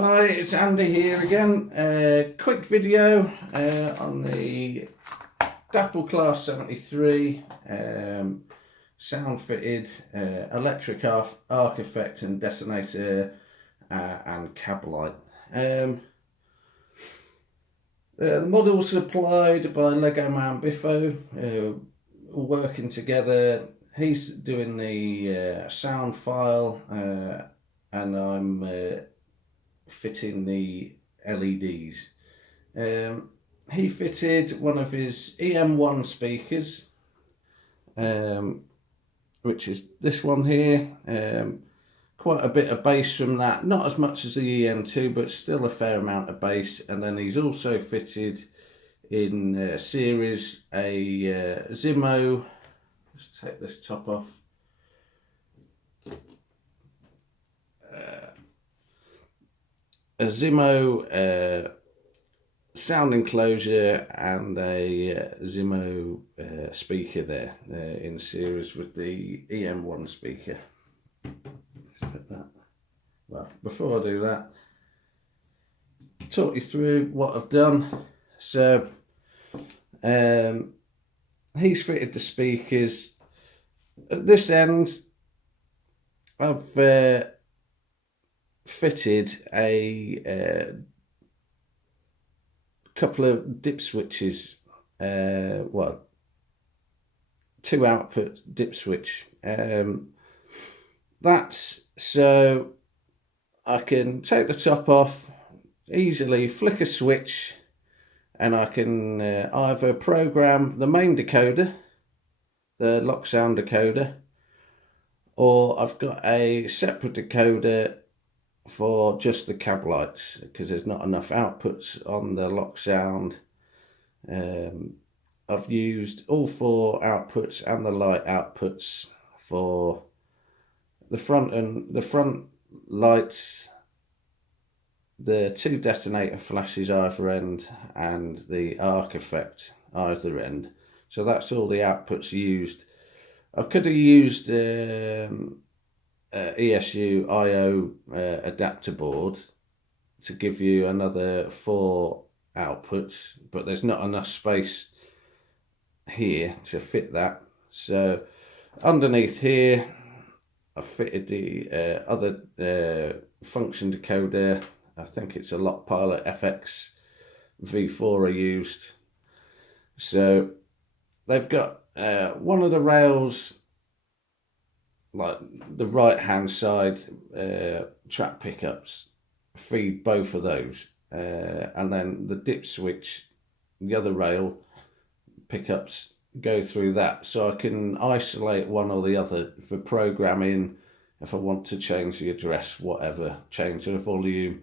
Hi, it's Andy here again. Quick video on the Dapol Class 73 sound fitted electric arc effect and detonator and cablight. The model supplied by legomanbiffo, all working together. He's doing the sound file and I'm fitting the LEDs. He fitted one of his EM1 speakers, which is this one here. Quite a bit of bass from that, not as much as the EM2, but still a fair amount of bass. And then he's also fitted in series a Zimmo. Let's take this top off. A Zimmo sound enclosure and a Zimmo speaker there in series with the EM1 speaker. Let's put that. Well, before I do that, talk you through what I've done. So he's fitted the speakers. At this end, I've fitted a couple of dip switches, well, 2 output dip switch. That's so I can take the top off, easily flick a switch, and I can either program the main decoder, the lock sound decoder, or I've got a separate decoder for just the cab lights because there's not enough outputs on the lock sound. I've used all 4 outputs and the light outputs for the front lights, the 2 detonator flashes either end, and the arc effect either end. So that's all the outputs used. I could have used ESU IO adapter board to give you another 4 outputs, but there's not enough space here to fit that. So underneath here I fitted the other function decoder. I think it's a Lock Pilot FX V4 I used. So they've got one of the rails, like the right hand side track pickups, feed both of those, and then the dip switch, the other rail pickups go through that, so I can isolate one or the other for programming. If I want to change the address, whatever, change the volume,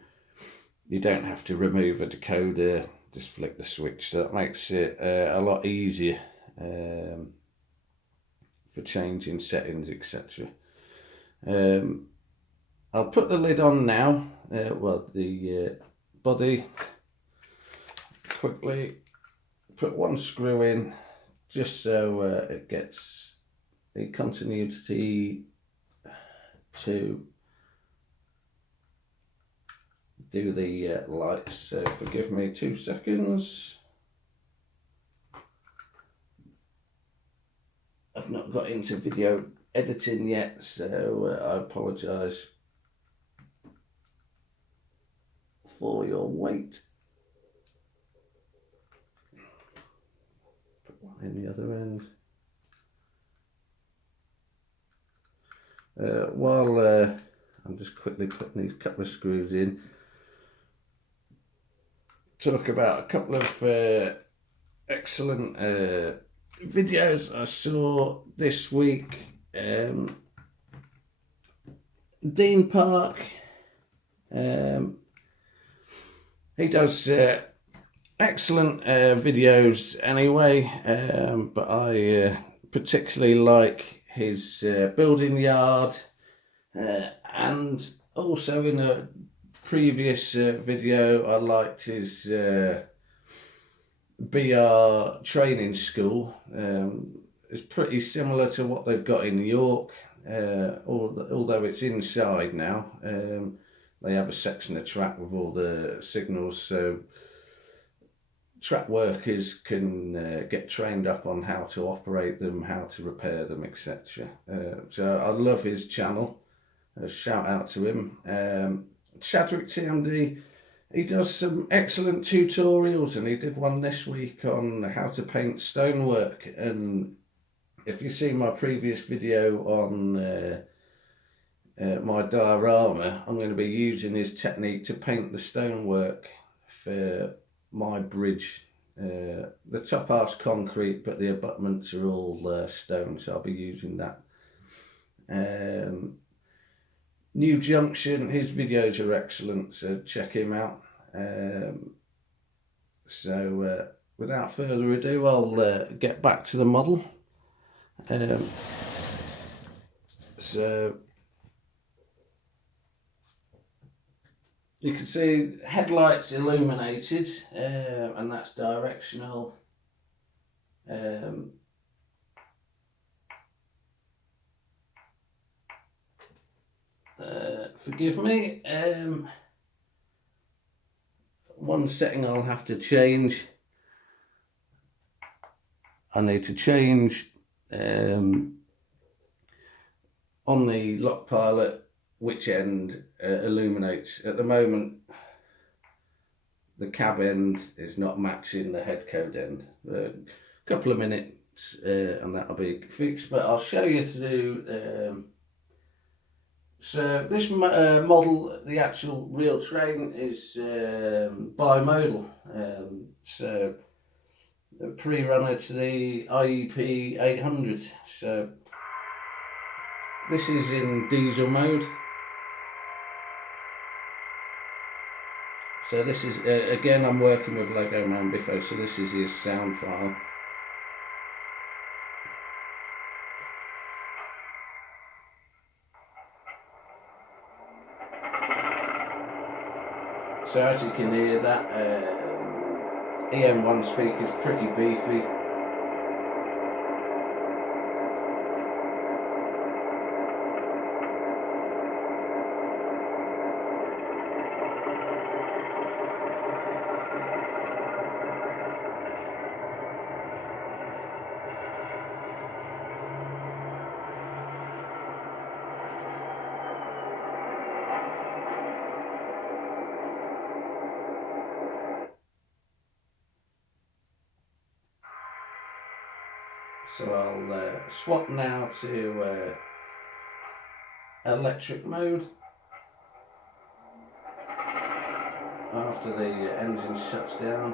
you don't have to remove a decoder, just flick the switch. So that makes it a lot easier for changing settings, etc. I'll put the lid on now, well, the body. Quickly put 1 screw in, just so it gets the continuity to do the lights. So forgive me 2 seconds. I've not got into video editing yet, so I apologise for your wait. Put one in the other end. While I'm just quickly putting these couple of screws in, talk about a couple of excellent videos I saw this week. Dean Park, he does excellent videos anyway, but I particularly like his building yard, and also in a previous video I liked his BR training school. It's pretty similar to what they've got in York, although it's inside now. they have a section of track with all the signals, so track workers can get trained up on how to operate them, how to repair them, etc. So I love his channel. Shout out to him. Chadwick TMD, he does some excellent tutorials, and he did one this week on how to paint stonework. And if you see my previous video on my diorama, I'm going to be using his technique to paint the stonework for my bridge. The top half's concrete, but the abutments are all stone, so I'll be using that. New Junction, his videos are excellent, so check him out. Without further ado, I'll get back to the model. So you can see headlights illuminated, and that's directional. Forgive me, one setting I'll have to change. I need to change on the lock pilot which end illuminates. At the moment the cab end is not matching the head code end. A couple of minutes and that'll be fixed, but I'll show you through. So this model, the actual real train, is bimodal. So a pre-runner to the IEP 800. So this is in diesel mode. So this is, again, I'm working with legomanbiffo, so this is his sound file. So as you can hear, that EM1 speaker is pretty beefy. So I'll swap now to electric mode after the engine shuts down.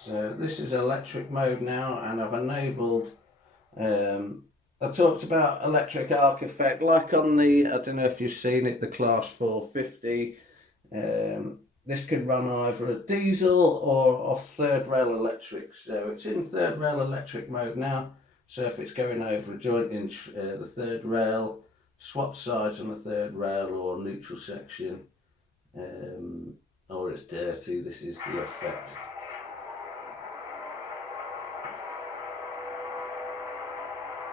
So this is electric mode now, and I've enabled, I talked about electric arc effect, like on the, I don't know if you've seen it, the Class 450. This can run either a diesel or off third rail electric. So it's in third rail electric mode now. So if it's going over a joint in the third rail, swap sides on the third rail or neutral section, or it's dirty, this is the effect.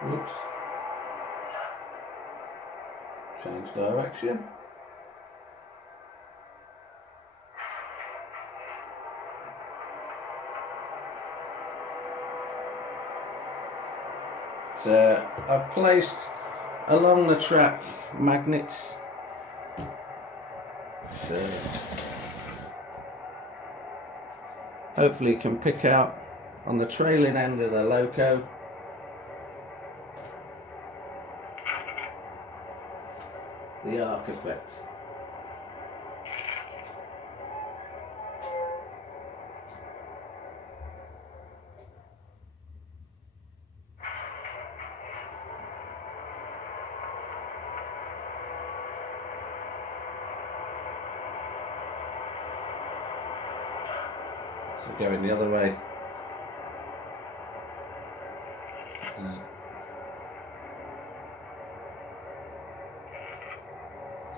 Whoops. Change direction. So I've placed along the track magnets. So hopefully you can pick out on the trailing end of the loco. The arc effect. So going the other way.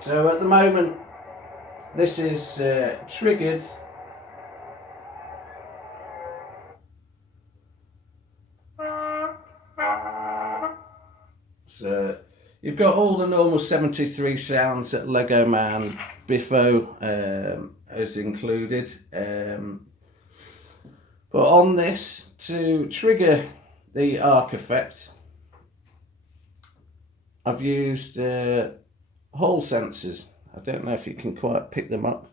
So at the moment this is triggered so you've got all the normal 73 sounds that legomanbiffo has included, but on this, to trigger the arc effect, I've used hall sensors. I don't know if you can quite pick them up,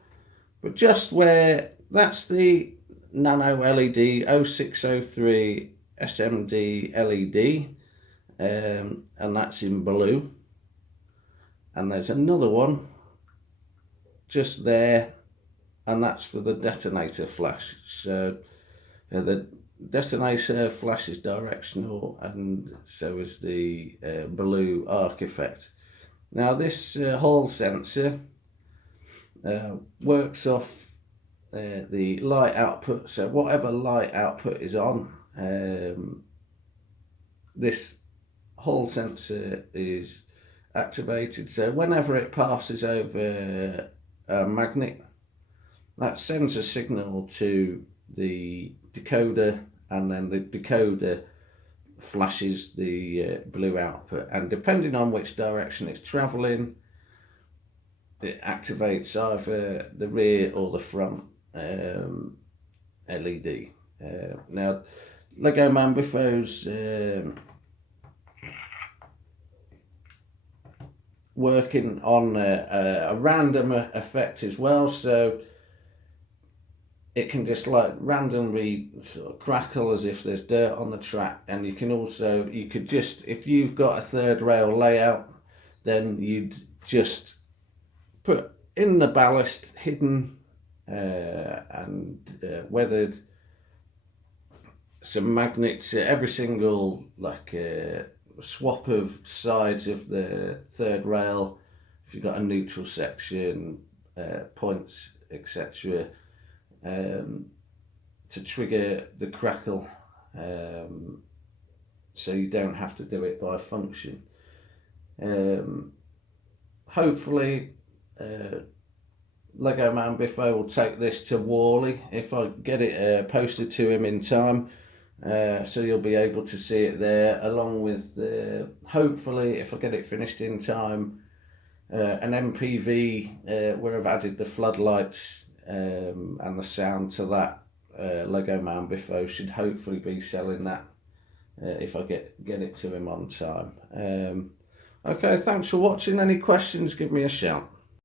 but just where that's the nano LED 0603 SMD LED, and that's in blue, and there's another one just there, and that's for the detonator flash. So the detonator flash is directional, and so is the blue arc effect. Now this hall sensor works off the light output, so whatever light output is on, this hall sensor is activated. So whenever it passes over a magnet, that sends a signal to the decoder, and then the decoder flashes the blue output, and depending on which direction it's traveling, it activates either the rear or the front LED. Now legomanbiffo's working on a random effect as well, so it can just like randomly sort of crackle as if there's dirt on the track. And you can also, you could just, if you've got a third rail layout, then you'd just put in the ballast hidden and weathered some magnets at every single swap of sides of the third rail. If you've got a neutral section, points, etc., to trigger the crackle, so you don't have to do it by function. Hopefully legomanbiffo will take this to Wally if I get it posted to him in time, so you'll be able to see it there, along with hopefully, if I get it finished in time, an MPV where I've added the floodlights and the sound to that. legomanbiffo should hopefully be selling that if I get it to him on time. Okay, thanks for watching. Any questions, give me a shout.